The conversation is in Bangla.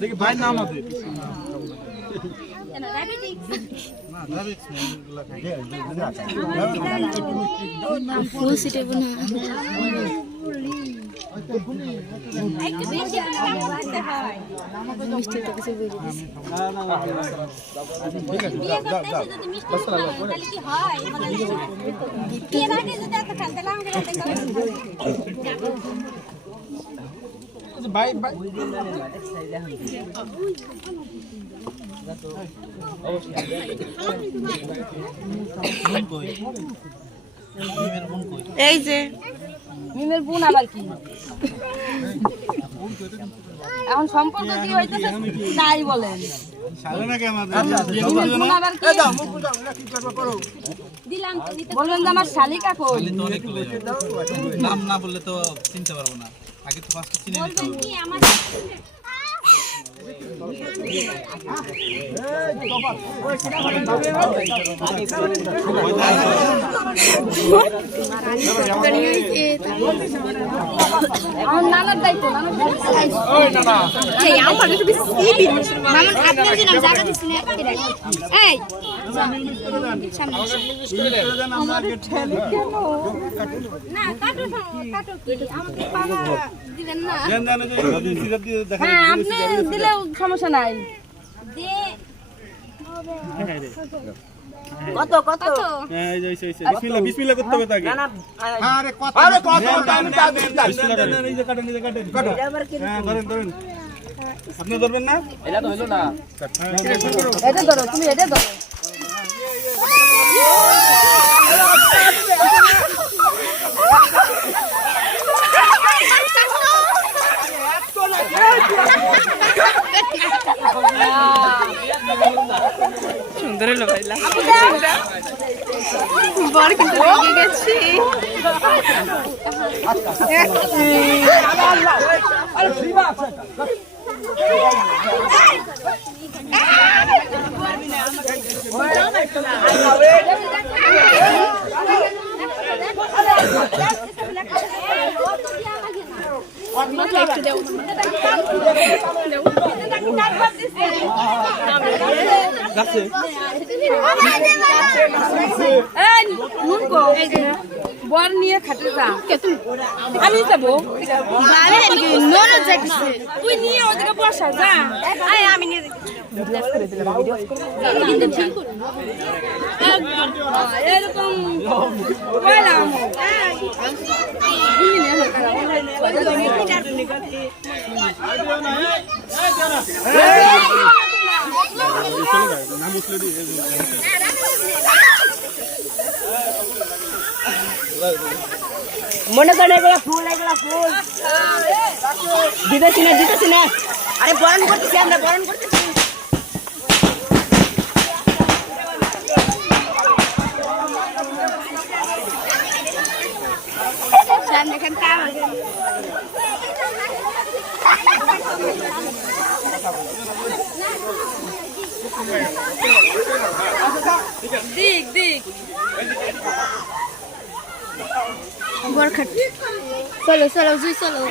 দেখি ভাই নাম আছে ফুল সিটে বনা মিষ্টি তো কিছু বেরিয়ে ভাই ভাই এই যে মিমের বোন আবার কি এখন সম্পর্ক কি হইতেছে তাই বলেন বলবেন যে আমার শালিকা কই নাম না বললে তো চিনতে পারবো না আগে তো ফার্স্ট চিনে নিতে হবে নানার দায়িত্ব আপনি দিলেও সমস্যা নাই কত কত বিসমিল্লাহ করতে হবে তাকে আরে কত আরে কত এই যে কাটেন হ্যাঁ ধরেন ধরেন আপনি ধরবেন না এটা তো হলো না এটা ধরো তুমি এটা ধরো সুন্দর হলো ভাইলা বড় কিন্তু রেগে গেছি একটু দেও বর নিয়ে খাটে যা আমি যাবো তুই নিয়ে ওদিকে বসা যা আমি নিয়ে এরকম কইলাম মনে করেন এগুলা ফুল দিতেছি না আরে বরণ করতেছি আমরা বরণ করতেছি দিক বরখাট চলো চলো জুই চলো